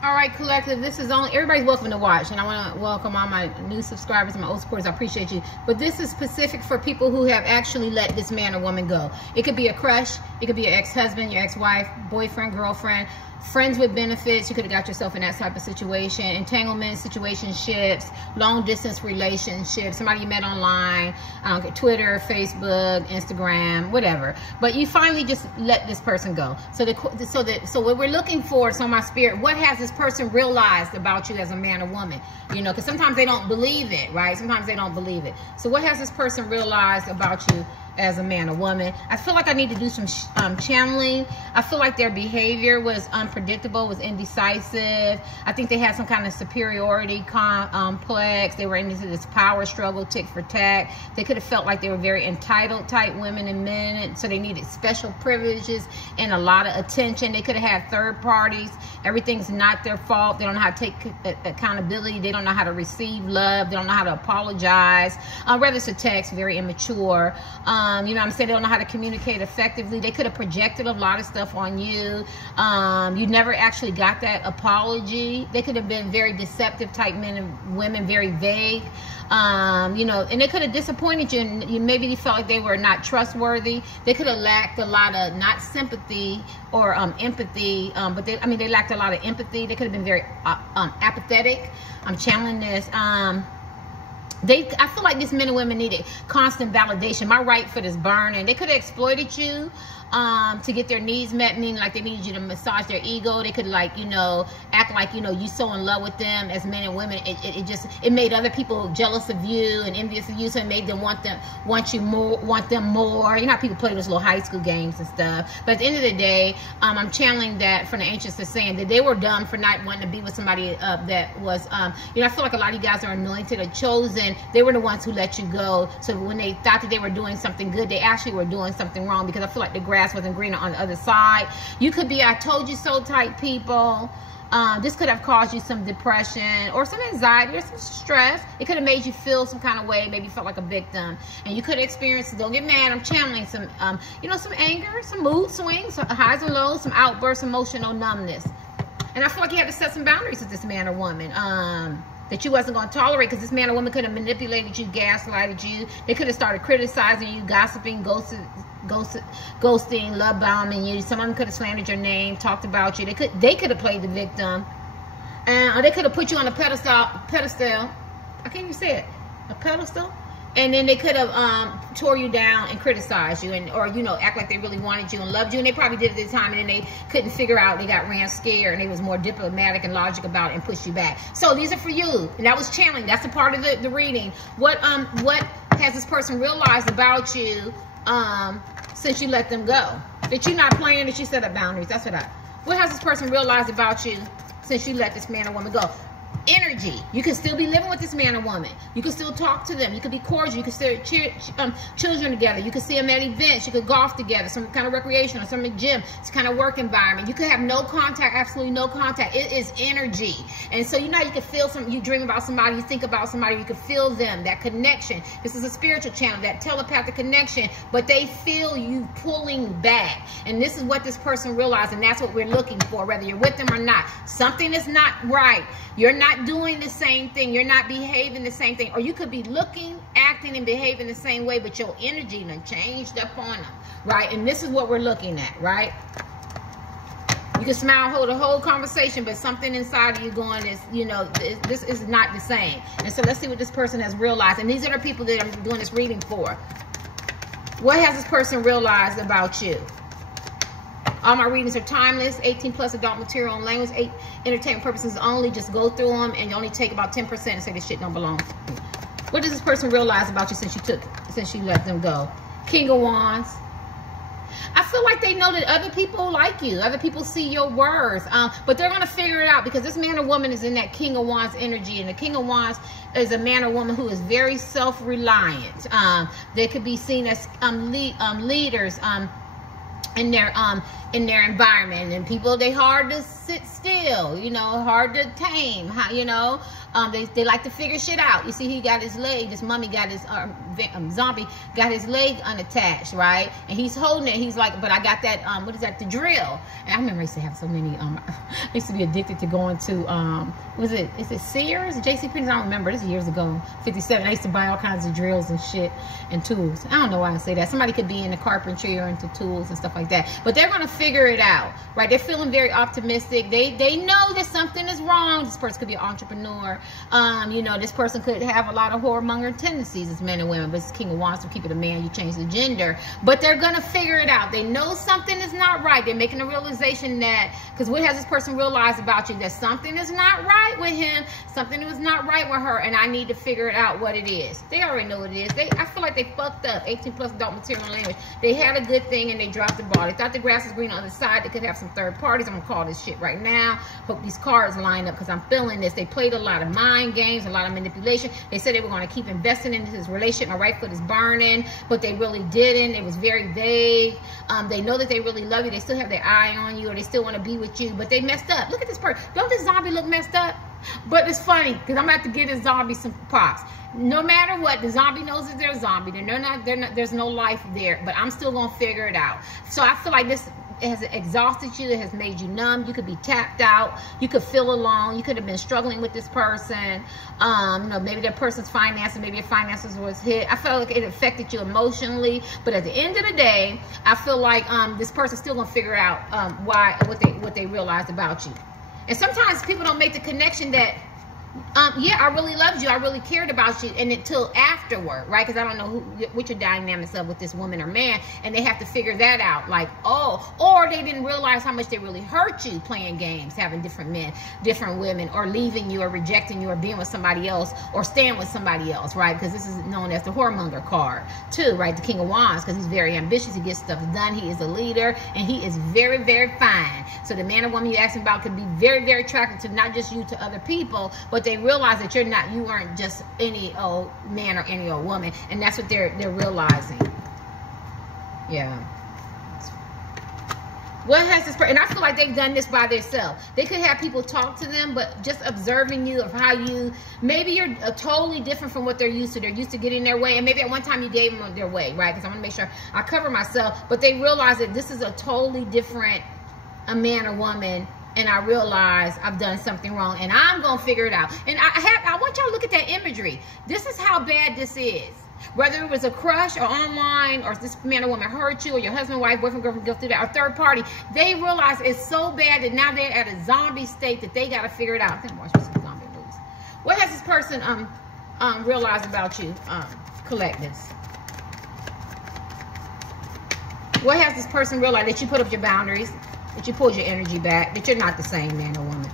All right, collective, this is only, everybody's welcome to watch, and I want to welcome all my new subscribers and my old supporters. I appreciate you. But this is specific for people who have actually let this man or woman go. It could be a crush, it could be your ex-husband, your ex-wife, boyfriend, girlfriend, friends with benefits. You could have got yourself in that type of situation. Entanglement, situationships, long distance relationships, somebody you met online, Twitter, Facebook, Instagram, whatever. But you finally just let this person go. So what we're looking for, so my spirit, what has this person realized about you as a man or woman? You know, because sometimes they don't believe it, right? Sometimes they don't believe it. So what has this person realized about you as a man or woman? I feel like I need to do some channeling. I feel like their behavior was unpredictable, was indecisive. I think they had some kind of superiority complex. They were into this power struggle, tick for tack. They could have felt like they were very entitled type women and men, so they needed special privileges and a lot of attention. They could have had third parties. Everything's not their fault. They don't know how to take accountability. They don't know how to receive love. They don't know how to apologize. Rather it's a text, very immature. You know what I'm saying? They don't know how to communicate effectively. They could have projected a lot of stuff on you. You never actually got that apology. They could have been very deceptive type men and women, very vague. You know, and they could have disappointed you, and maybe you felt like they were not trustworthy. They could have lacked a lot of, not sympathy or empathy, but they lacked a lot of empathy. They could have been very apathetic. I'm channeling this. I feel like these men and women needed constant validation. My right foot is burning. They could have exploited you to get their needs met, meaning like they needed you to massage their ego. They could, like, you know, act like, you know, you so in love with them as men and women. It made other people jealous of you and envious of you, so it made them want them more. You know how people play those little high school games and stuff. But at the end of the day, I'm channeling that from the ancients, to saying that they were dumb for not wanting to be with somebody that was, you know, I feel like a lot of you guys are anointed or chosen. They were the ones who let you go. So when they thought that they were doing something good, they actually were doing something wrong, because I feel like the grass wasn't greener on the other side. You could be I told you so type people. This could have caused you some depression or some anxiety or some stress. It could have made you feel some kind of way. Maybe you felt like a victim, and you could have experienced, don't get mad, I'm channeling some, you know, some anger, some mood swings, some highs and lows, some outbursts, emotional numbness. And I feel like you had to set some boundaries with this man or woman. That you wasn't going to tolerate, because this man or woman could have manipulated you, gaslighted you. They could have started criticizing you, gossiping, ghosting, love bombing you. Some of them could have slandered your name, talked about you. They could have played the victim, and they could have put you on a pedestal. I can't even say it. A pedestal. And then they could have tore you down and criticized you, or, you know, act like they really wanted you and loved you. And they probably did it at the time, and then they couldn't figure out. They ran scared, and they was more diplomatic and logical about it and pushed you back. So these are for you. And that was channeling. That's a part of the reading. What has this person realized about you since you let them go? That you're not playing, that you set up boundaries. That's what has this person realized about you since you let this man or woman go? Energy. You can still be living with this man or woman. You can still talk to them. You could be cordial. You could still children together. You could see them at events. You could golf together, some kind of recreation or some gym. It's kind of work environment. You could have no contact, absolutely no contact. It is energy. And so, you know, you can feel you dream about somebody, you think about somebody, you can feel them, that connection. This is a spiritual channel, that telepathic connection, but they feel you pulling back. And this is what this person realized, and that's what we're looking for, whether you're with them or not. Something is not right. You're not doing the same thing. You're not behaving the same thing. Or you could be looking, acting, and behaving the same way, but your energy done changed up on them, right? And this is what we're looking at, right? You can smile, hold a whole conversation, but something inside of you going is, you know, this is not the same. And so let's see what this person has realized. And these are the people that I'm doing this reading for. What has this person realized about you? All my readings are timeless, 18+ adult material and language, 8 entertainment purposes only. Just go through them, and you only take about 10% and say this shit don't belong to you. What does this person realize about you since you let them go? King of Wands. I feel like they know that other people like you. Other people see your worth. But they're going to figure it out, because this man or woman is in that King of Wands energy. And the King of Wands is a man or woman who is very self-reliant. They could be seen as leaders, in their environment. And people, they hard to sit still, you know, hard to tame, you know. They like to figure shit out. You see, he got his leg, this mummy got his zombie got his leg unattached, right? And he's holding it. He's like, but I got that what is that, the drill. And I remember I used to have so many I used to be addicted to going to is it Sears, JCPenney's? I don't remember. This is years ago, 57. I used to buy all kinds of drills and shit and tools. I don't know why I say that. Somebody could be into carpentry or into tools and stuff like that, but they're gonna figure it out, right? They're feeling very optimistic. They know that something is wrong. This person could be an entrepreneur. You know, this person could have a lot of whoremonger tendencies as men and women, but it's King of Wands, to keep it a man, you change the gender. But they're gonna figure it out. They know something is not right. They're making a realization that, because what has this person realized about you? That something is not right with him, something was not right with her, and I need to figure it out what it is. They already know what it is. I feel like they fucked up. 18+ adult material language. They had a good thing and they dropped the ball. They thought the grass was green on the side. They could have some third parties. I'm gonna call this shit right now. Hope these cards line up, because I'm feeling this. They played a lot of mind games, a lot of manipulation. They said they were going to keep investing in his relationship. My right foot is burning, but they really didn't. It was very vague. They know that they really love you. They still have their eye on you, or they still want to be with you, but they messed up. Look at this person. Don't this zombie look messed up? But it's funny, because I'm about to give this zombie some props. No matter what, the zombie knows that they're a zombie. There's no life there, but I'm still going to figure it out. So I feel like this has exhausted you. It has made you numb. You could be tapped out. You could feel alone. You could have been struggling with this person. You know, maybe that person's finances, maybe your finances was hit. I felt like it affected you emotionally. But at the end of the day, I feel like this person's still gonna figure out what they realized about you. And sometimes people don't make the connection that, yeah, I really loved you, I really cared about you, and until afterward, right? Because I don't know what your dynamics of with this woman or man, and they have to figure that out. Like, oh, or they didn't realize how much they really hurt you playing games, having different men, different women, or leaving you, or rejecting you, or being with somebody else, or staying with somebody else, right? Because this is known as the whoremonger card too, right? The King of Wands, because he's very ambitious, he gets stuff done, he is a leader, and he is very, very fine. So the man or woman you're asking about could be very, very attracted to not just you, to other people, but they realize that you weren't just any old man or any old woman, and that's what they're realizing. Yeah. What has this person, and I feel like they've done this by themselves. They could have people talk to them, but just observing you, of how you, maybe you're totally different from what they're used to. They're used to getting their way, and maybe at one time you gave them their way, right? Because I want to make sure I cover myself, but they realize that this is a totally different a man or woman, and I realize I've done something wrong, and I'm gonna figure it out. And I want y'all to look at that imagery. This is how bad this is. Whether it was a crush or online, or this man or woman hurt you, or your husband, wife, boyfriend, girlfriend go through that, or third party, they realize it's so bad that now they're at a zombie state that they gotta figure it out. I think I'm watching some zombie movies. What has this person realized about you, collectives? What has this person realized? That you put up your boundaries, that you pulled your energy back, that you're not the same man or woman.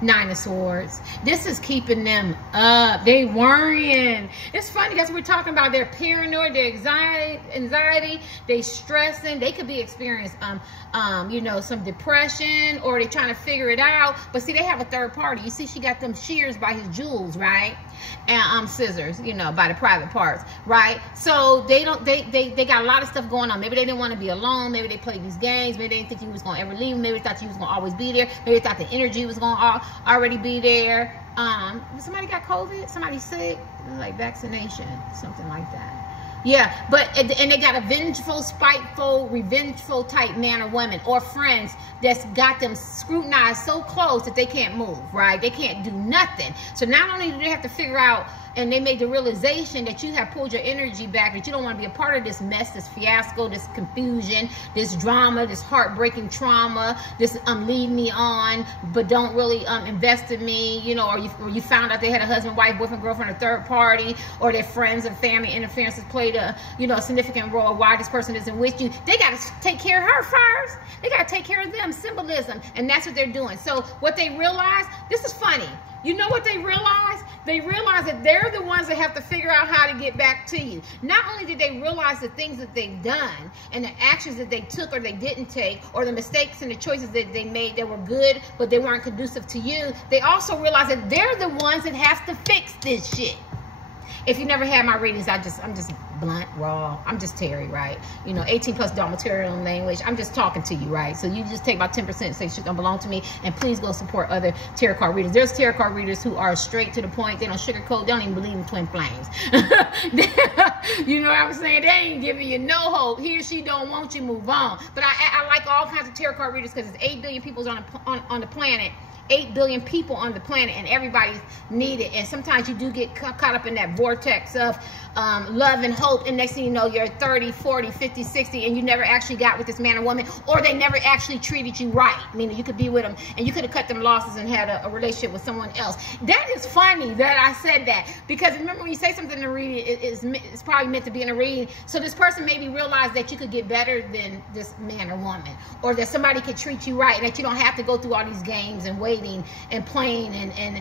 Nine of Swords. This is keeping them up. They worrying. It's funny because we're talking about their paranoid, their anxiety, they stressing. They could be experiencing, you know, some depression, or they trying to figure it out. But see, they have a third party. You see, she got them shears by his jewels, right? And scissors, you know, by the private parts, right? So they got a lot of stuff going on. Maybe they didn't want to be alone. Maybe they played these games. Maybe they didn't think he was going to ever leave. Maybe they thought he was going to always be there. Maybe they thought the energy was going to already be there. Somebody got COVID, somebody sick, like vaccination, something like that. Yeah, and they got a vengeful, spiteful, revengeful type man or woman, or friends that's got them scrutinized so close that they can't move, right? They can't do nothing. So not only do they have to figure out, and they made the realization that you have pulled your energy back, that you don't want to be a part of this mess, this fiasco, this confusion, this drama, this heartbreaking trauma, this lead me on, but don't really invest in me, you know, or you found out they had a husband, wife, boyfriend, girlfriend, a third party, or their friends and family interferences played a, you know, a significant role why this person isn't with you. They got to take care of her first. They got to take care of them, symbolism, and that's what they're doing. So what they realize, this is funny. You know what they realize? They realize that they're the ones that have to figure out how to get back to you. Not only did they realize the things that they've done and the actions that they took or they didn't take, or the mistakes and the choices that they made that were good but they weren't conducive to you, they also realize that they're the ones that have to fix this shit. If you never had my readings, I'm just blunt, raw. I'm just Terry, right? You know, 18 plus adult material and language. I'm just talking to you, right? So you just take about 10% and say shit don't belong to me, and please go support other tarot card readers. There's tarot card readers who are straight to the point. They don't sugarcoat. They don't even believe in twin flames. You know what I'm saying? They ain't giving you no hope. He or she don't want you, move on. But I like all kinds of tarot card readers because it's 8 billion people on the planet. 8 billion people on the planet, and everybody's needed. And sometimes you do get caught up in that vortex of love and hope, and next thing you know, you're 30, 40, 50, 60, and you never actually got with this man or woman, or they never actually treated you right. Meaning you could be with them and you could have cut them losses and had a relationship with someone else. That is funny that I said that, because remember when you say something in a reading, it's probably meant to be in a reading. So this person maybe realized that you could get better than this man or woman, or that somebody could treat you right, and that you don't have to go through all these games and wait and playing and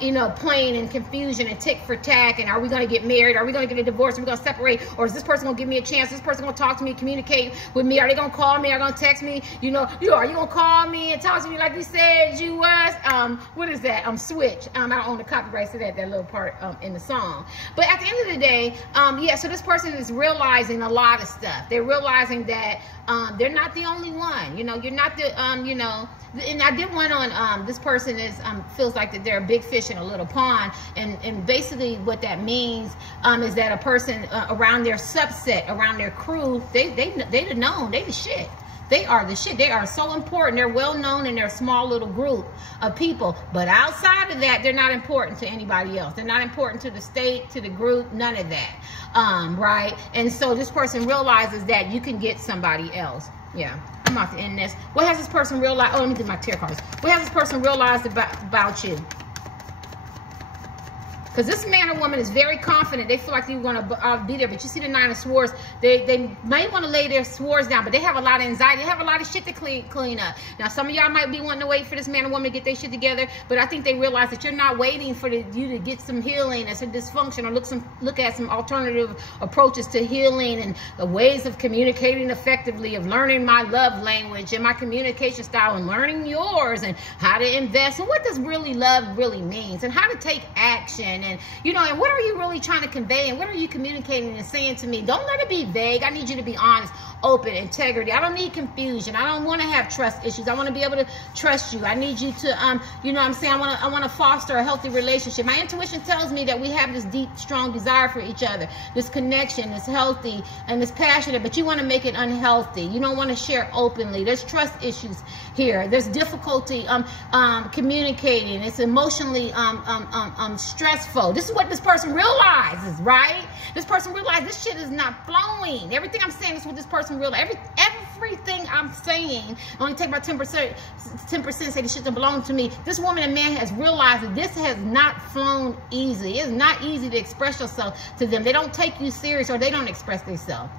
you know, playing and confusion and tick for tack, and are we going to get married, are we going to get a divorce, are we going to separate, or is this person going to give me a chance, this person going to talk to me, communicate with me, are they going to call me, are they going to text me, you know, are you going to call me and talk to me like you said you was, what is that, switch, I don't own the copyrights to that little part in the song. But at the end of the day, yeah, so this person is realizing a lot of stuff. They're realizing that they're not the only one, you know, you're not the you know. And I did one on this person is feels like that they're a big fish in a little pond, and basically what that means is that a person around their subset, around their crew, they the known, they the shit. They are the shit. They are so important. They're well known in their small little group of people. But outside of that, they're not important to anybody else. They're not important to the state, to the group, none of that. Right? And so this person realizes that you can get somebody else. Yeah, I'm about to end this. What has this person realized? Oh, let me do my tarot cards. What has this person realized about you? Because this man or woman is very confident. They feel like you're going to be there. But you see the Nine of Swords. They may want to lay their swords down, but they have a lot of anxiety. They have a lot of shit to clean up. Now, some of y'all might be wanting to wait for this man or woman to get their shit together, but I think they realize that you're not waiting for you to get some healing and some dysfunction, or look at some alternative approaches to healing and the ways of communicating effectively, of learning my love language and my communication style and learning yours, and how to invest, and what does really love really means, and how to take action. And you know, and what are you really trying to convey, and what are you communicating and saying to me? Don't let it be vague. I need you to be honest, open, integrity. I don't need confusion. I don't want to have trust issues. I want to be able to trust you. I need you to you know what I'm saying, I want to foster a healthy relationship. My intuition tells me that we have this deep, strong desire for each other, this connection, this healthy and this passionate, but you want to make it unhealthy. You don't want to share openly. There's trust issues here. There's difficulty communicating. It's emotionally stressful. This is what this person realizes, right? This person realizes this shit is not flowing. Everything I'm saying is what this person realizes. Everything I'm saying, only take about 10%, say the shit that belongs to me. This woman and man has realized that this has not flown easy. It's not easy to express yourself to them. They don't take you serious, or they don't express themselves.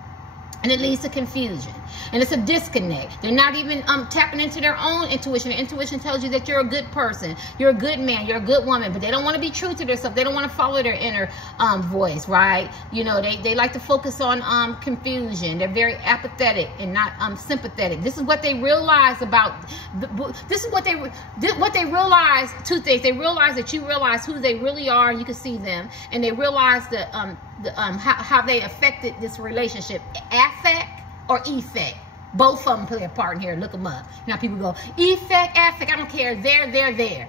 And it leads to confusion. And it's a disconnect. They're not even tapping into their own intuition. Their intuition tells you that you're a good person. You're a good man. You're a good woman. But they don't want to be true to themselves. They don't want to follow their inner voice, right? You know, they like to focus on confusion. They're very apathetic and not sympathetic. This is what they realize about, this is what they realize, two things. They realize that you realize who they really are, and you can see them. And they realize that how they affected this relationship. Affect or effect. Both of them play a part in here. Look them up. Now people go, effect, affect, I don't care. There.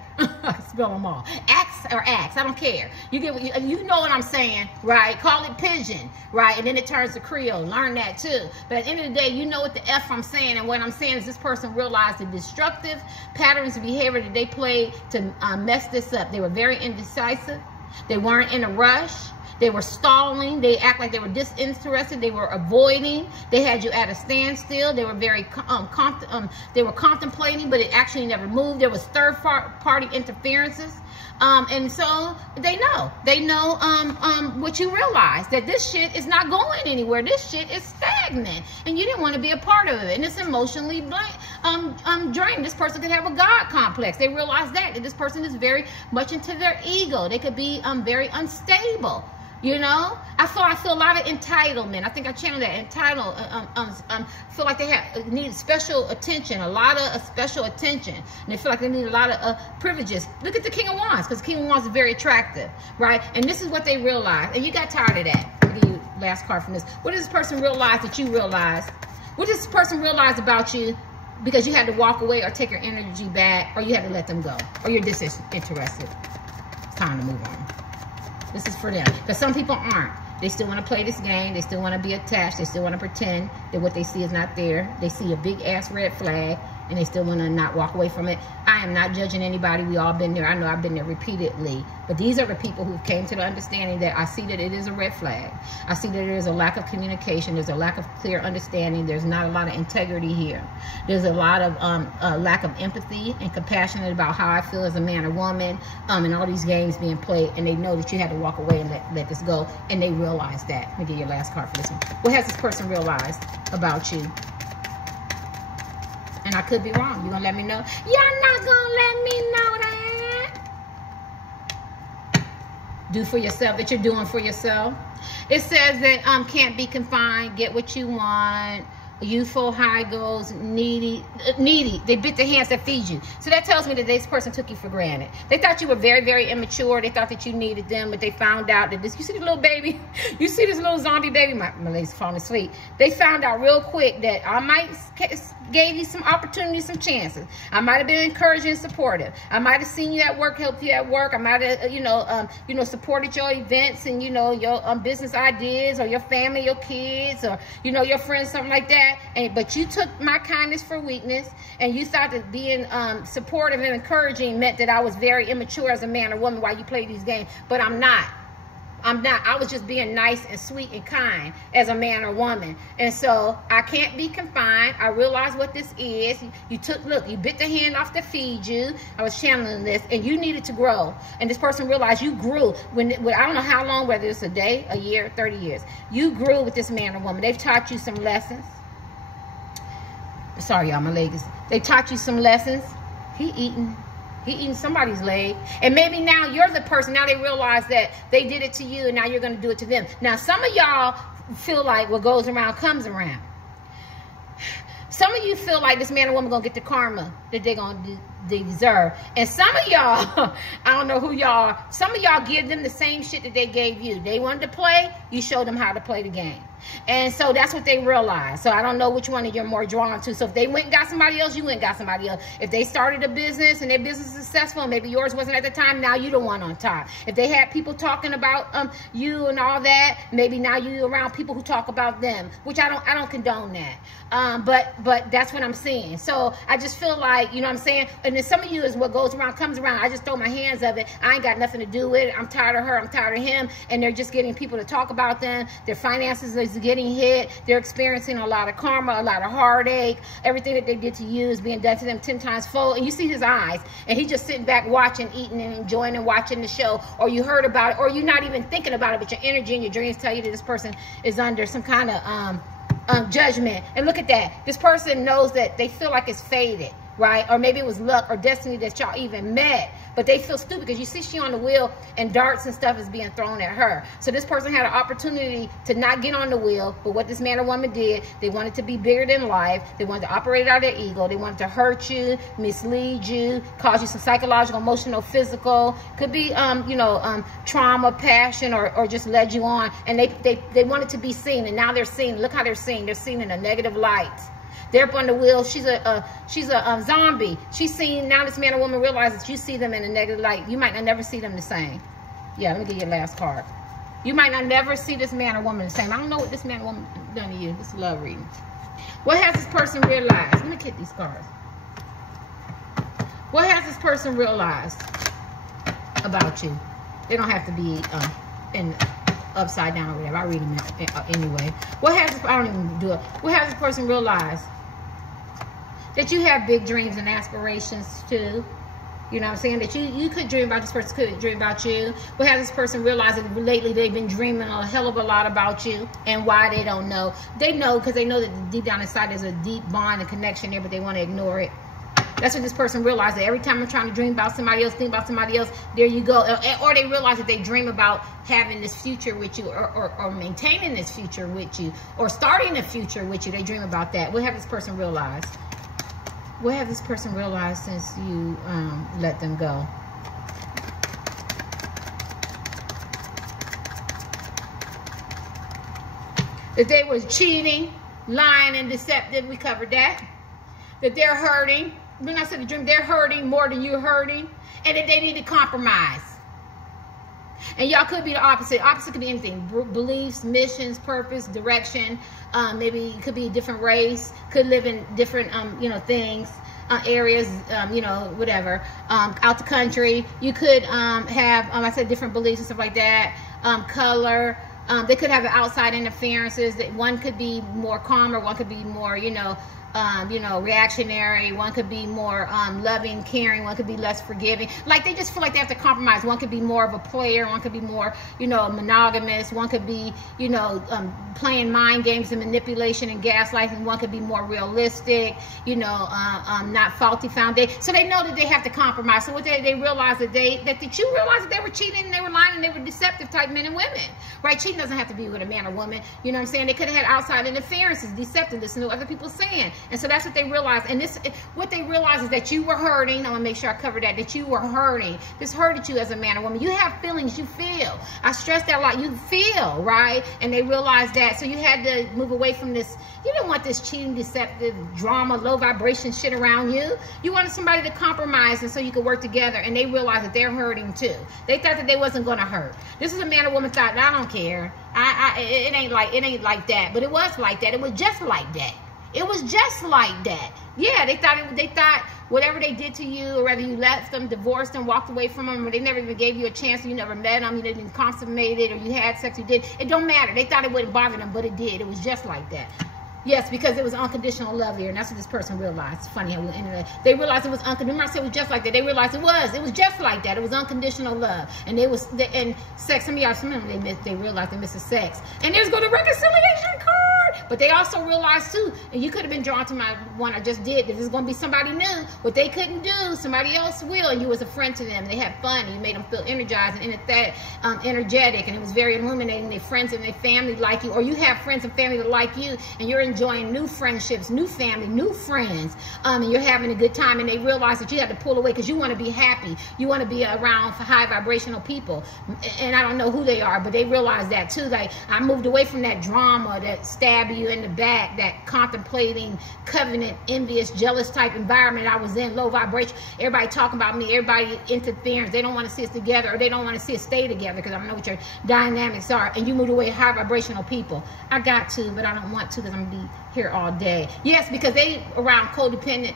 Spell them all. Ax or ax, I don't care. You know what I'm saying, right? Call it pigeon, right? And then it turns to Creole. Learn that too. But at the end of the day, you know what the F I'm saying. And what I'm saying is this person realized the destructive patterns of behavior that they played to mess this up. They were very indecisive. They weren't in a rush. They were stalling. They act like they were disinterested. They were avoiding. They had you at a standstill. They were very they were contemplating, but it actually never moved. There was third-party interferences. And so they know what you realize, that this shit is not going anywhere. This shit is stagnant, and you didn't want to be a part of it. And it's emotionally drained. This person could have a God complex. They realize that this person is very much into their ego. They could be very unstable. You know, I feel a lot of entitlement. I think I channeled that entitled. Feel like they need special attention, a lot of special attention, and they feel like they need a lot of privileges. Look at the King of Wands, because King of Wands is very attractive, right? And this is what they realize. And you got tired of that. last card from this. What does this person realize that you realize? What does this person realize about you because you had to walk away or take your energy back, or you had to let them go, or you're disinterested? It's time to move on. This is for them. Because some people aren't. They still want to play this game. They still want to be attached. They still want to pretend that what they see is not there. They see a big ass red flag and they still want to not walk away from it. I am not judging anybody. We all been there. I know I've been there repeatedly. But these are the people who came to the understanding that I see that it is a red flag. I see that there is a lack of communication. There's a lack of clear understanding. There's not a lot of integrity here. There's a lot of lack of empathy and compassion about how I feel as a man or woman, and all these games being played. And they know that you had to walk away and let this go. And they realize that. Let me get your last card for this one. What has this person realized about you? And I could be wrong. You're going to let me know? You're not going to let me know that. Do for yourself, that you're doing for yourself. It says that can't be confined, get what you want. Youthful, high goals, needy. They bit the hands that feed you. So that tells me that this person took you for granted. They thought you were very, very immature. They thought that you needed them, but they found out that this, you see this little baby? You see this little zombie baby? My lady's falling asleep. They found out real quick that I might gave you some opportunities, some chances. I might have been encouraging and supportive. I might have seen you at work, helped you at work. I might have, supported your events and, your business ideas, or your family, your kids, or, your friends, something like that. But you took my kindness for weakness, and you thought that being supportive and encouraging meant that I was very immature as a man or woman while you play these games. But I'm not. I was just being nice and sweet and kind as a man or woman. And so I can't be confined. I realize what this is. You bit the hand off to feed you. I was channeling this, and you needed to grow. And this person realized you grew. When I don't know how long, whether it's a day, a year, 30 years. You grew with this man or woman. They've taught you some lessons. Sorry, y'all, my leg is. They taught you some lessons. He eating somebody's leg. And maybe now you're the person. Now they realize that they did it to you, and now you're going to do it to them. Now, some of y'all feel like what goes around comes around. Some of you feel like this man or woman going to get the karma that they're going to deserve. And some of y'all, I don't know who y'all are, some of y'all give them the same shit that they gave you. They wanted to play, you showed them how to play the game. And so that's what they realized. So I don't know which one you're more drawn to. So if they went and got somebody else, you went and got somebody else. If they started a business and their business is successful, and maybe yours wasn't at the time, now you the one on top. If they had people talking about you and all that, maybe now you around people who talk about them, which I don't condone that. But that's what I'm seeing. So I just feel like, you know what I'm saying? And then some of you is what goes around comes around. I just throw my hands of it. I ain't got nothing to do with it. I'm tired of her. I'm tired of him. And they're just getting people to talk about them. Their finances is getting hit. They're experiencing a lot of karma, a lot of heartache. Everything that they did to you is being done to them 10 times fold. And you see his eyes, and he's just sitting back watching, eating and enjoying and watching the show. Or you heard about it, or you're not even thinking about it, but your energy and your dreams tell you that this person is under some kind of judgment. And look at that. This person knows that they feel like it's faded, right? Or maybe it was luck or destiny that y'all even met, but they feel stupid because you see she on the wheel and darts and stuff is being thrown at her. So this person had an opportunity to not get on the wheel, but what this man or woman did, they wanted to be bigger than life. They wanted to operate out of their ego. They wanted to hurt you, mislead you, cause you some psychological, emotional, physical, could be trauma, passion, or just led you on. And they wanted to be seen, and now they're seen. Look how they're seen. They're seen in a negative light. They're up on the wheel. She's a zombie. She's seen, now this man or woman realizes you see them in a negative light. You might not never see them the same. Yeah, let me get your last card. You might not never see this man or woman the same. I don't know what this man or woman done to you. This is love reading. What has this person realized? Let me get these cards. What has this person realized about you? They don't have to be in upside down or whatever. I read them anyway. What has this, I don't even do it. What has this person realized? That you have big dreams and aspirations too. You know what I'm saying? That you could dream about, this person could dream about you. What has this person realized that lately they've been dreaming a hell of a lot about you? And why they don't know? They know because they know that deep down inside there's a deep bond and connection there, but they want to ignore it. That's what this person realized, that every time I'm trying to dream about somebody else, think about somebody else, there you go. Or they realize that they dream about having this future with you, or maintaining this future with you, or starting a future with you. They dream about that. What have this person realized? What have this person realized since you let them go? That they was cheating, lying, and deceptive. We covered that. That they're hurting. When I said the dream, they're hurting more than you're hurting. And that they need to compromise. And y'all could be the opposite. Opposite could be anything. Beliefs, missions, purpose, direction. Maybe it could be a different race. Could live in different, you know, things. Areas, you know, whatever. Out the country. You could have, I said, different beliefs and stuff like that. Color. They could have outside interferences. That one could be more calmer. One could be more, you know, reactionary. One could be more loving, caring. One could be less forgiving. Like they just feel like they have to compromise. One could be more of a player. One could be more, you know, monogamous. One could be, you know, playing mind games and manipulation and gaslighting. One could be more realistic, you know, not faulty foundation. So they know that they have to compromise. So what they realize that you realize that they were cheating and they were lying and they were deceptive type men and women, right? Cheating doesn't have to be with a man or woman. You know what I'm saying? They could have had outside interferences, deceptive, listen to what other people saying. And so that's what they realized. And what they realized is that you were hurting. I want to make sure I cover that you were hurting. This hurted you as a man or woman. You have feelings, you feel. I stress that a lot. You feel, right? And they realized that. So you had to move away from this. You didn't want this cheating, deceptive, drama, low vibration shit around you. You wanted somebody to compromise and so you could work together. And they realized that they're hurting too. They thought that they wasn't going to hurt. This is a man or woman thought, I don't care. It ain't like that. But it was like that. It was just like that. It was just like that. Yeah, they thought whatever they did to you, or whether you left them, divorced them, walked away from them, or they never even gave you a chance, or you never met them, you didn't consummate it, or you had sex, you did. It don't matter. They thought it wouldn't bother them, but it did. It was just like that. Yes, because it was unconditional love here, and that's what this person realized. It's funny how we ended up. They realized it was unconditional. Remember I said it was just like that. They realized it was just like that. It was unconditional love, and and sex. Some of y'all, they realized they missed the sex, and there's going to reconciliation card. But they also realized too, and you could have been drawn to my one I just did, that there's going to be somebody new. What they couldn't do, somebody else will, and you was a friend to them. They had fun, and you made them feel energized and energetic, and it was very illuminating. Their friends and their family like you, or you have friends and family that like you, and you're enjoying new friendships, new family, new friends, and you're having a good time. And they realize that you had to pull away because you want to be happy. You want to be around high vibrational people. And I don't know who they are, but they realize that too. Like, I moved away from that drama, that stab you in the back, that contemplating, covenant, envious, jealous type environment I was in, low vibration. Everybody talking about me, everybody interference. They don't want to see us together, or they don't want to see us stay together because I don't know what your dynamics are. And you moved away high vibrational people. I got to, but I don't want to because I'm going to be here all day. Yes, because they around codependent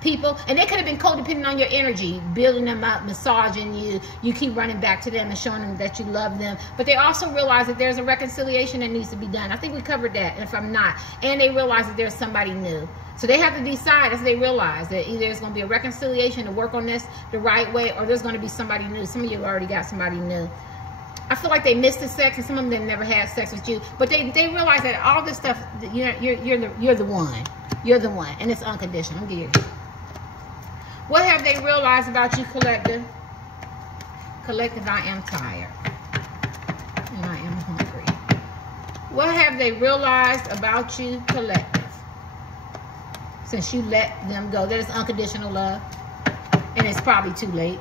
people, and they could have been codependent on your energy, building them up, massaging you. You keep running back to them and showing them that you love them. But they also realize that there's a reconciliation that needs to be done. I think we covered that, if I'm not. And they realize that there's somebody new. So they have to decide, as they realize that either it's going to be a reconciliation to work on this the right way, or there's going to be somebody new. Some of you have already got somebody new. I feel like they missed the sex, and some of them never had sex with you. But they realize that all this stuff, you're the one. You're the one, and it's unconditional. I'm giving you. What have they realized about you, collective? Collective, I am tired, and I am hungry. What have they realized about you, collective? Since you let them go, that is unconditional love, and it's probably too late.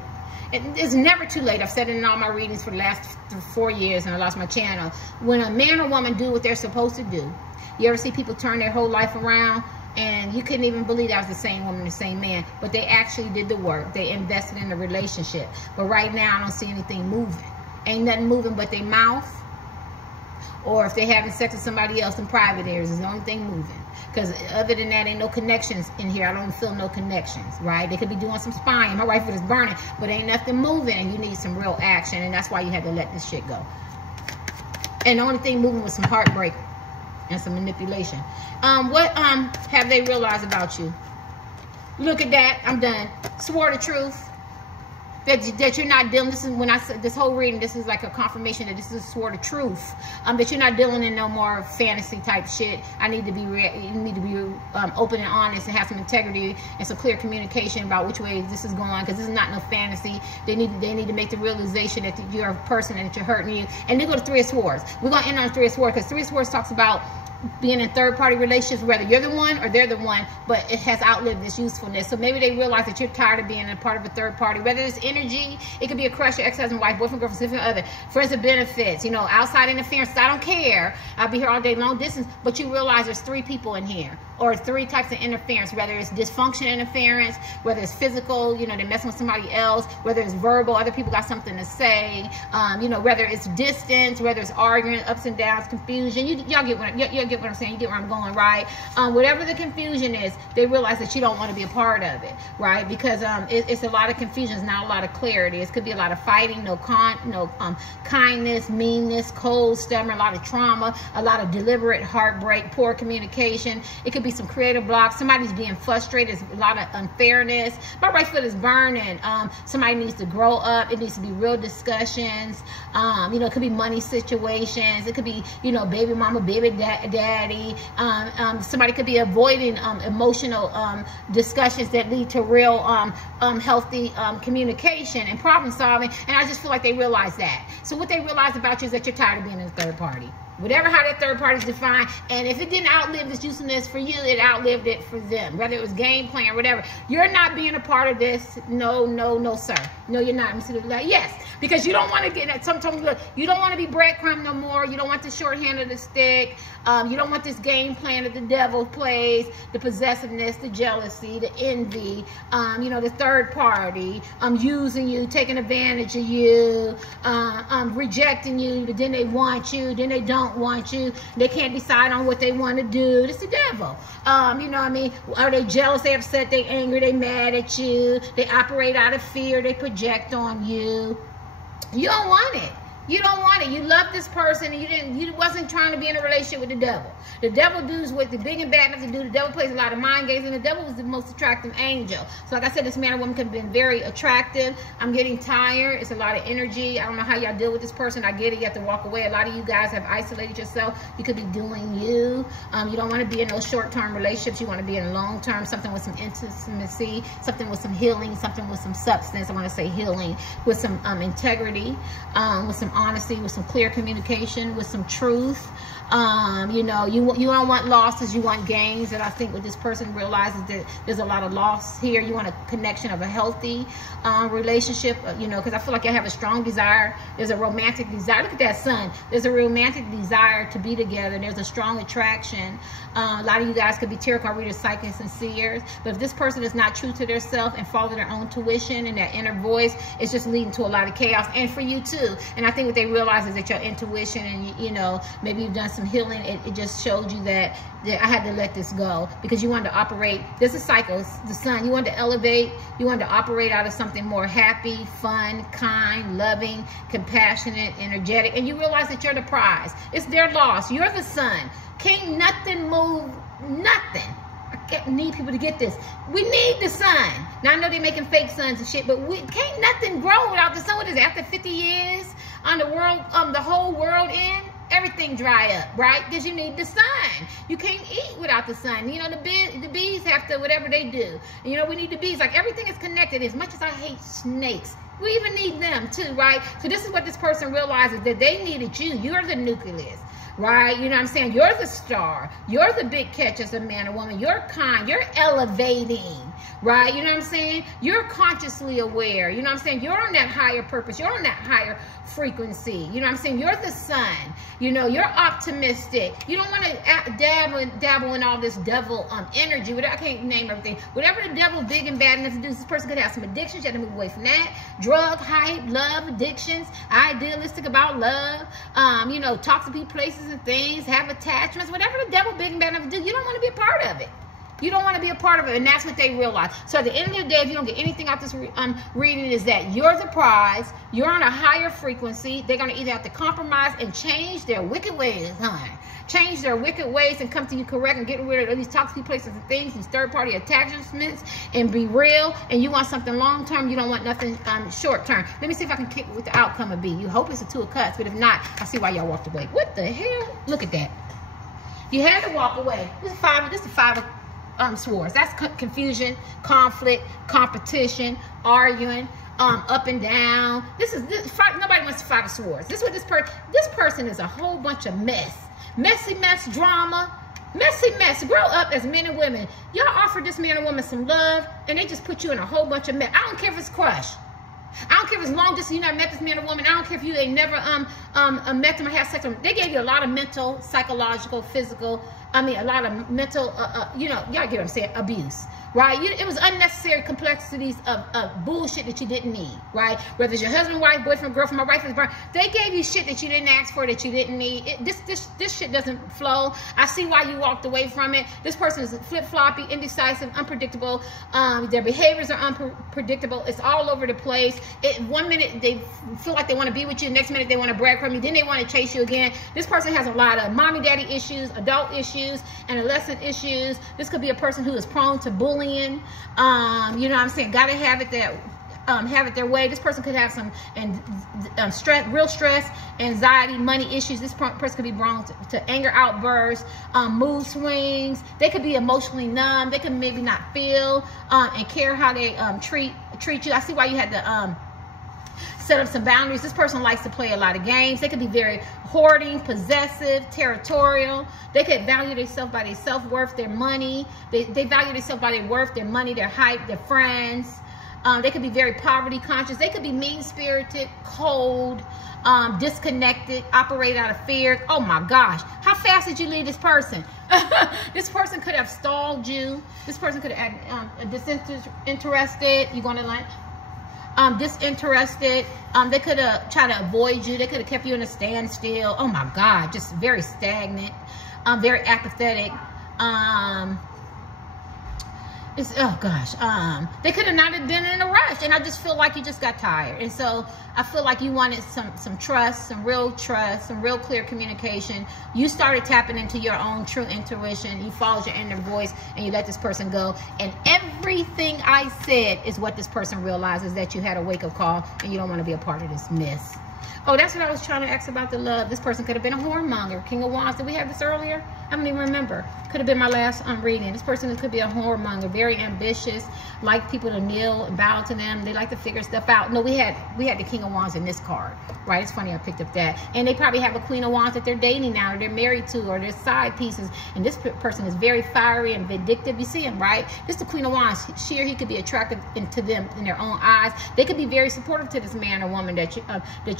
It's never too late. I've said it in all my readings for the last 4 years, and I lost my channel. When a man or woman do what they're supposed to do, you ever see people turn their whole life around, and you couldn't even believe that was the same woman, the same man, but they actually did the work. They invested in the relationship. But right now, I don't see anything moving. Ain't nothing moving but their mouth, or if they're having sex with somebody else in private areas, is the only thing moving. Because other than that, ain't no connections in here. I don't feel no connections, right? They could be doing some spying. My rifle is burning, but ain't nothing moving, and you need some real action, and that's why you had to let this shit go. And the only thing moving was some heartbreak and some manipulation. What have they realized about you? Look at that. I'm done. Swore the truth. That you're not dealing, this is when I said this whole reading, this is like a confirmation that this is sort of truth. That you're not dealing in no more fantasy type shit. You need to be open and honest and have some integrity and some clear communication about which way this is going, because this is not no fantasy. They need to make the realization that you're a person and that you're hurting you. And they go to Three of Swords. We're going to end on Three of Swords, because Three of Swords talks about being in third-party relationships, whether you're the one or they're the one, but it has outlived its usefulness. So maybe they realize that you're tired of being a part of a third party, whether it's in energy. It could be a crush, your ex-husband, wife, boyfriend, girlfriend, significant other, friends with benefits, you know, outside interference. I don't care. I'll be here all day, long distance. But you realize there's 3 people in here, or 3 types of interference, whether it's dysfunction interference, whether it's physical, you know, they're messing with somebody else, whether it's verbal, other people got something to say, you know, whether it's distance, whether it's arguing, ups and downs, confusion. Y'all get what I'm saying. You get where I'm going, right? Whatever the confusion is, they realize that you don't want to be a part of it, right? Because it's a lot of confusion, it's not a lot of clarity. It could be a lot of fighting, no kindness, meanness, cold, stubborn, a lot of trauma, a lot of deliberate heartbreak, poor communication. It could be some creative blocks. Somebody's being frustrated. There's a lot of unfairness. My right foot is burning. Somebody needs to grow up. It needs to be real discussions. You know, it could be money situations. It could be, you know, baby mama, baby daddy. Somebody could be avoiding emotional discussions that lead to real healthy communication and problem solving. And I just feel like they realize that. So what they realize about you is that you're tired of being in a third party. Whatever how that third party is defined, and if it didn't outlive its usefulness for you, it outlived it for them. Whether it was game plan or whatever, you're not being a part of this. No, no, no, sir. No, you're not. Yes, because you don't want to get. Sometimes you don't want to be breadcrumb no more. You don't want the short hand of the stick. You don't want this game plan that the devil plays, the possessiveness, the jealousy, the envy. You know, the third party, using you, taking advantage of you, rejecting you, but then they want you, then they don't want you. They can't decide on what they want to do. It's the devil. You know what I mean? Are they jealous? They upset? They angry? They mad at you? They operate out of fear? They project on you? You don't want it. You don't want it. You love this person, and you wasn't trying to be in a relationship with the devil. The devil does what the big and bad enough to do. The devil plays a lot of mind games, and the devil is the most attractive angel. So like I said, this man or woman could have been very attractive. I'm getting tired. It's a lot of energy. I don't know how y'all deal with this person. I get it. You have to walk away. A lot of you guys have isolated yourself. You could be doing you. You don't want to be in those short-term relationships. You want to be in long-term, something with some intimacy, something with some healing, something with some substance. I want to say healing, with some integrity, with some honesty, with some clear communication, with some truth. You know, you don't want losses, you want gains. And I think what this person realizes that there's a lot of loss here. You want a connection of a healthy relationship, you know, because I feel like I have a strong desire. There's a romantic desire. Look at that sun. There's a romantic desire to be together. There's a strong attraction. A lot of you guys could be tarot card readers, psychics, and seers. But if this person is not true to themselves and follow their own tuition and that inner voice, it's just leading to a lot of chaos. And for you too. And I think what they realize is that your intuition and, you know, maybe you've done some healing. It just showed you that I had to let this go because you wanted to operate. This is cycle. It's the sun. You wanted to elevate. You wanted to operate out of something more happy, fun, kind, loving, compassionate, energetic. And you realize that you're the prize. It's their loss. You're the sun. Can't nothing move, nothing. I need people to get this. We need the sun. Now, I know they're making fake suns and shit, but can't nothing grow without the sun. What is it, after 50 years on the world, the whole world end? Everything dry up, right? Because you need the sun. You can't eat without the sun. You know, the bees have to, whatever they do. You know, we need the bees. Like, everything is connected. As much as I hate snakes, we even need them too, right? So this is what this person realizes, that they needed you. You're the nucleus, right? You know what I'm saying? You're the star. You're the big catch as a man or woman. You're kind. You're elevating, right? You know what I'm saying? You're consciously aware. You know what I'm saying? You're on that higher purpose. You're on that higher frequency. You know what I'm saying? You're the sun. You know, you're optimistic. You don't want to dabble in all this devil energy. I can't name everything. Whatever the devil big and bad enough to do, this person could have some addictions. You have to move away from that. Drug, hype, love, addictions, idealistic about love, you know, talk to people, places and things, have attachments. Whatever the devil big and bad enough to do, you don't want to be a part of it. You don't want to be a part of it, and that's what they realize. So at the end of the day, if you don't get anything out this reading, is that you're the prize. You're on a higher frequency. They're going to either have to compromise and change their wicked ways, change their wicked ways and come to you correct and get rid of these toxic places and things, these third-party attachments, and be real. And you want something long-term. You don't want nothing short-term. Let me see if I can kick what the outcome would be. You hope it's a 2 of cups, but if not, I see why y'all walked away. What the hell? Look at that. You had to walk away. This is 5 of swords. That's confusion, conflict, competition, arguing, up and down. Nobody wants 5 of swords. This is what this person is, a whole bunch of mess. Messy mess, drama, messy mess. Grow up as men and women. Y'all offer this man or woman some love, and they just put you in a whole bunch of mess. I don't care if it's crush. I don't care if it's long distance, you never met this man or woman. I don't care if you ain't never met them or had sex with them. They gave you a lot of mental, psychological, physical, a lot of mental, you know, y'all get what I'm saying, abuse, right? It was unnecessary complexities of bullshit that you didn't need, right? Whether it's your husband, wife, boyfriend, girlfriend, my wife is burn. They gave you shit that you didn't ask for, that you didn't need. This shit doesn't flow. I see why you walked away from it. This person is flip-floppy, indecisive, unpredictable. Their behaviors are unpredictable. It's all over the place. One minute they feel like they want to be with you, next minute they want to brag from you, then they want to chase you again. This person has a lot of mommy daddy issues, adult issues, adolescent issues. This could be a person who is prone to bullying. You know what I'm saying? Gotta have it that have it their way. This person could have some stress, real stress, anxiety, money issues. This person could be prone to anger outbursts, mood swings. They could be emotionally numb. They could maybe not feel and care how they treat you. I see why you had to set up some boundaries. This person likes to play a lot of games. They could be very hoarding, possessive, territorial. They could value themselves by their self-worth, their money. They value themselves by their worth, their money, their height, their friends. They could be very poverty conscious. They could be mean-spirited, cold, disconnected, operate out of fear. Oh my gosh. How fast did you leave this person? This person could have stalled you. This person could have disinterested. You're going to like disinterested. They could have tried to avoid you. They could have kept you in a standstill. Oh my God, just very stagnant, very apathetic. Oh gosh, they could have not have been in a rush, and I just feel like you just got tired. And so I feel like you wanted some trust, some real clear communication. You started tapping into your own true intuition. You followed your inner voice, and you let this person go. And everything I said is what this person realizes, that you had a wake-up call, and you don't want to be a part of this mess. Oh, that's what I was trying to ask about the love. This person could have been a whoremonger. King of Wands. Did we have this earlier? I don't even remember. Could have been my last reading. This person could be a whoremonger, very ambitious, like people to kneel and bow to them. They like to figure stuff out. No, we had the King of Wands in this card, right? It's funny I picked up that. And they probably have a Queen of Wands that they're dating now, or they're married to, or they're side pieces. And this person is very fiery and vindictive. You see him, right? This is the Queen of Wands. She or he could be attractive to them in their own eyes. They could be very supportive to this man or woman that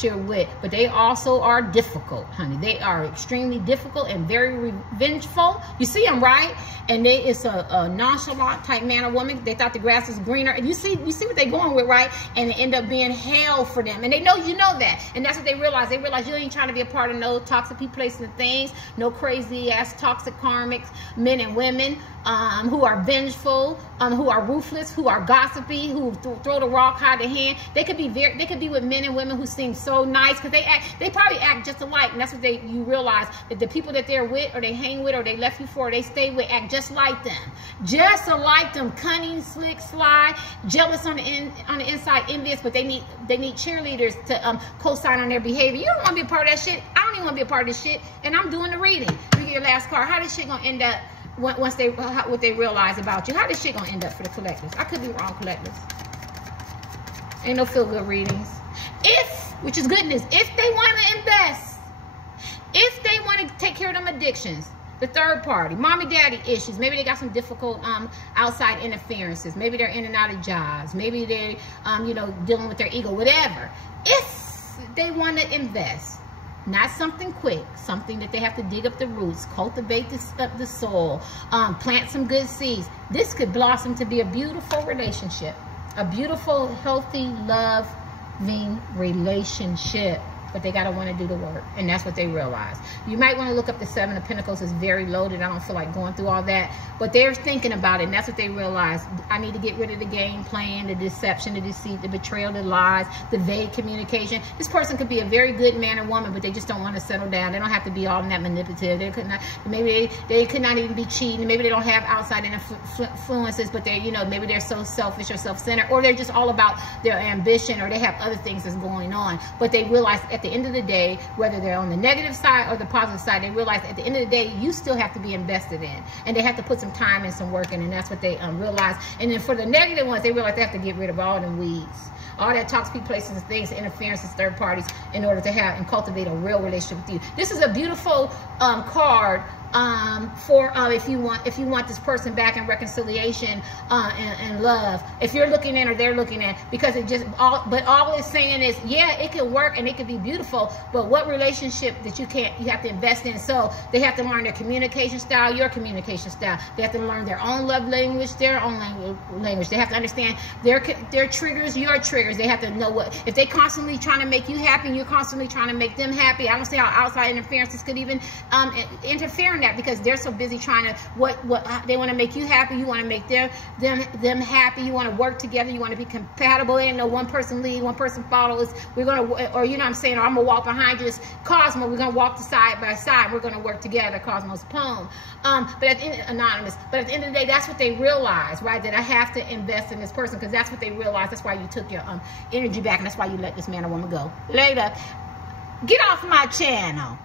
you're with. But they also are difficult, honey. They are extremely difficult and very revengeful. You see them, right? And it's a nonchalant type man or woman. They thought the grass was greener. And you see what they're going with, right? And it end up being hell for them. And they know you know that. And that's what they realize. They realize you ain't trying to be a part of no toxic people, places, and things. No crazy ass toxic karmics, men and women who are vengeful, who are ruthless, who are gossipy, who throw the rock, hide the hand. They could be with men and women who seem so nice, because they probably act just alike. And that's what you realize, that the people that they're with, or they hang with, or they left you for, or they stay with, act just like them. Just like them. Cunning, slick, sly, jealous on the inside, envious, but they need cheerleaders to co-sign on their behavior. You don't want to be a part of that shit. I don't even want to be a part of this shit. And I'm doing the reading. Let me get your last card. How this shit gonna end up once what they realize about you? How this shit gonna end up for the collectors? I could be wrong, collectors. Ain't no feel good readings. Which is goodness, if they want to invest, if they want to take care of them addictions, the third party, mommy daddy issues, maybe they got some difficult outside interferences, maybe they're in and out of jobs, maybe they dealing with their ego, whatever. If they want to invest, not something quick, something that they have to dig up the roots, cultivate the soil, plant some good seeds, this could blossom to be a beautiful relationship, a beautiful, healthy, loving relationship. But they got to want to do the work, and that's what they realize. You might want to look up the Seven of Pentacles. It's very loaded. I don't feel like going through all that, but they're thinking about it, and that's what they realize. I need to get rid of the game plan, the deception, the deceit, the betrayal, the lies, the vague communication. This person could be a very good man or woman, but they just don't want to settle down. They don't have to be all that manipulative. They could not. Maybe they could not even be cheating. Maybe they don't have outside influences, but they, maybe they're so selfish or self-centered, or they're just all about their ambition, or they have other things that's going on. But they realize at the end of the day, whether they're on the negative side or the positive side, they realize at the end of the day, you still have to be invested in, and they have to put some time and some work in, and that's what they realize. And then for the negative ones, they realize they have to get rid of all them weeds, all that toxic places and things, interferences, third parties, in order to have and cultivate a real relationship with you. This is a beautiful card if you want this person back in reconciliation and love, if you're looking in or they're looking in, because all it's saying is, yeah, it could work and it could be beautiful, but what relationship that you have to invest in. So they have to learn their communication style, your communication style. They have to learn their own love language, their own language. They have to understand their triggers, your triggers. They have to know if they constantly trying to make you happy and you're constantly trying to make them happy. I don't see how outside interferences could even interfere in that, because they're so busy trying to they want to make you happy, you want to make them happy, you want to work together, you want to be compatible. Ain't no one person lead, one person follows. We're gonna, or you know what I'm saying, or I'm gonna walk behind you as Cosmo. We're gonna walk side by side. We're gonna work together. Cosmo's poem. But at the end, anonymous. But at the end of the day, that's what they realize, right? That I have to invest in this person, because that's what they realize. That's why you took your energy back, and that's why you let this man or woman go. Later. Get off my channel.